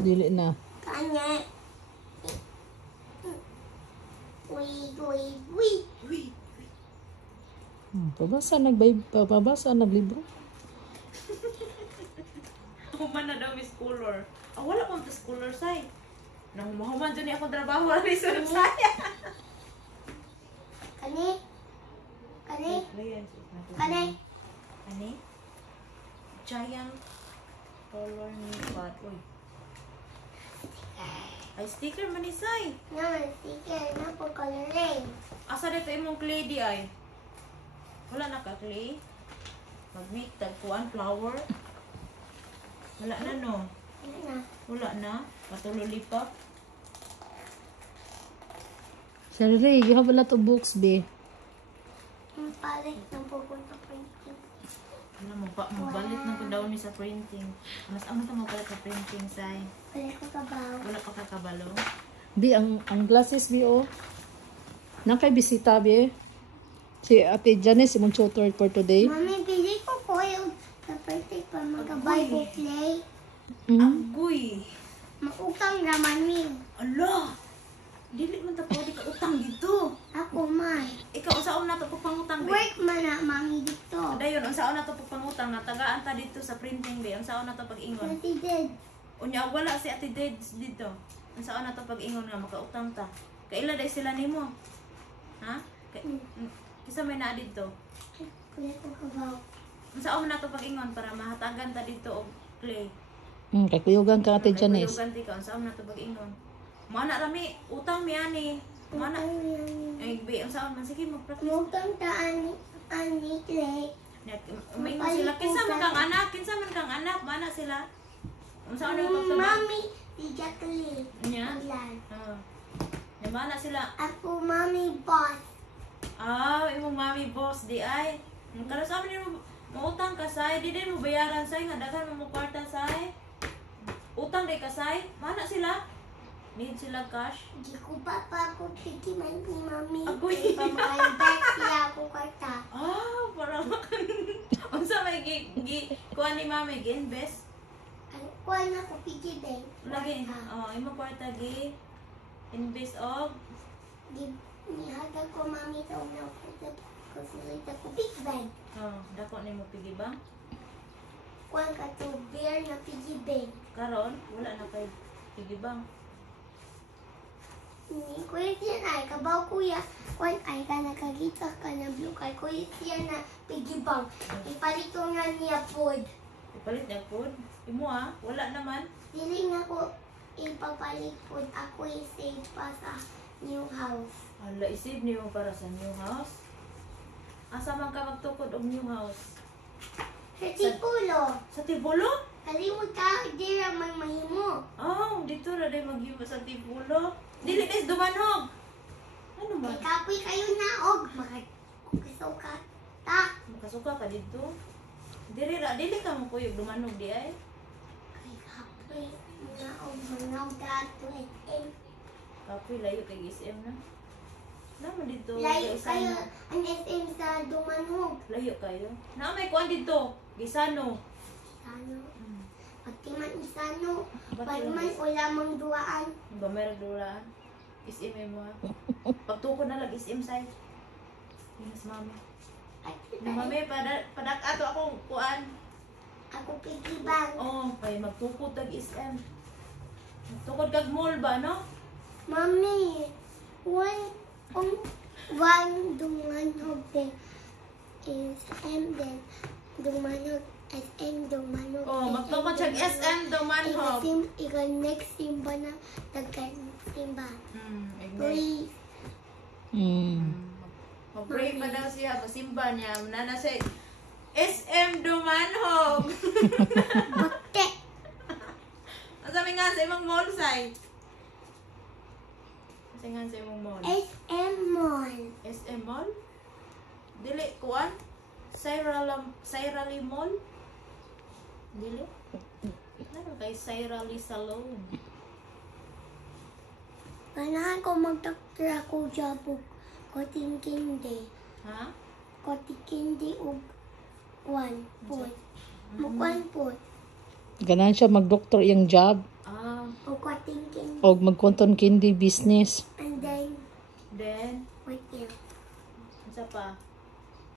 Dili na. Kanya. Uy. Pabasa naglibro. Human na daw Miss Color. Wala ko Miss Color say. Nang mahuman dyan ako trabaho wala ni Sir saya. Kani. Giant color ni Pat. Uy. Ay sticker man ni say. Naman, sticker na po coloring. Asa dito imong clay di ay? Wala na ka clay? Mag-make tagpuan flower. Wala na no. Wala na. Patululi pa. Sarili, you have a lot of books, be. Ang palit ng pupunta printing. Mabalit na ko daw ni sa printing. Mas amo ta mabalit sa printing say. Wala ko kabaw. Wala pa kakabalo. Be, ang glasses, be, oh. Nakay bisita, be. Si Ate Janice, imong tutor for today. Mami, bili ko po yung sa printing pa magabay ko play. Agoy. Mautang raman mi. Ala! Dili man ta pwede ka utang dito. Ako man. Ikaw unsaon na to pagpangutang be? Work man na mami dito. Dayon unsaon na to pagpangutang na tagaan ta dito sa printing be. Unsaon na to pag-ingon? Ate did. Unya wala si Ate Deds dito. Unsaon na to pag-ingon nga makautang ta? Kaila day sila nimo? Ha? Kisa may naa dito. Wala ko kabaw. Unsaon na to pag-ingon para mahatagan ta dito og clay. Kay kuyugan ka, Ate Janice. Ganti ka unsaon na to pag-ingon. Mana rami utang mi ani. Mana ay be unsaon man sige mag-practice. Mutang taan ani clay. Umingon sila kinsa man kang anak, kinsa man kang anak, mana sila? Unsaon ni pagtubag? Mami, si Jacqueline. Nya? Ulan. Mana sila? Ako mami boss. Imong mami boss di ay. Kada sa amin mo mautang ka say, di din mo bayaran say nga daghan mo kwarta say. Utang day ka say, mana sila? Need sila cash? Di ko pa ako tikiman ni mami. Agoy. Pamahal siya ako karta. Para makan. Unsa may kuha ni mami gi-invest? Kuha na ko piggy bank. Lagi, imo kwarta gi invest og Nihagag ko mami sa una ko sulit ako big bank. dako nimo piggy bank. Kuha ka to bear na piggy bank. Karon wala na kay piggy bank. Ni kuya siya na kabaw kuya. Kuha ay ka nakagita ka na blue kay kuya siya na piggy bank. Ipalit ko nga niya food. Ipalit niya food. Imo wala naman. Dili nga ko ipapalit food. Ako i-save pa sa new house. Ala, isave niyo para sa new house. Asa man ka magtukod og new house? Sa Tipulo. Sa Tibulo? Kalimut ka, di ramang mahimo. Dito ra day maghiwa sa Tibulo. Dili des dumanog. Ano ba? Kay kapoy kayo na og makasuka ta. Makasuka ka dito. Dili ka mo kuyog dumanog di ay. Kay kapoy na og manog dato SM. Kapoy layo kay SM na. Naman dito. Layo kay kayo Isano. ang SM sa Dumanog. Layo kayo. Na may kuan dito. Gisano. Sano? Pagtiman isano. Ba't Pagman yun? o lamang duaan. Ba meron dulaan? SM mo ha. Pagtukod na lang SM say. Yes, mami. At Mami, padak ato akong kuan. ako pigibang. Kay magtukod tag SM. Magtukod kag mall ba, no? Mami, one Dumanog din is M din. Dumanog SM Dumanog. Magtukod siya SM Dumanhog. Ika next simba na dagkan simba. Please. Mag-pray pa daw siya, pasimba niya. Nana siya, SM Dumanhog. Bakte. Ang sabi nga sa imong mall site. Kasi nga sa imong mall. SM Mall. SM Mall? Dili, kuan? Sairali Mall? Dili? Ano kay Sairali Salon? Ganahan ko mag-doctor ako jabog. Koting kindi. Ha? Koting kindi o one po. Mukwan po. Ganahan siya mag-doktor iyang job. O mag-cotton candy business. And then, Then, wait here. isa pa.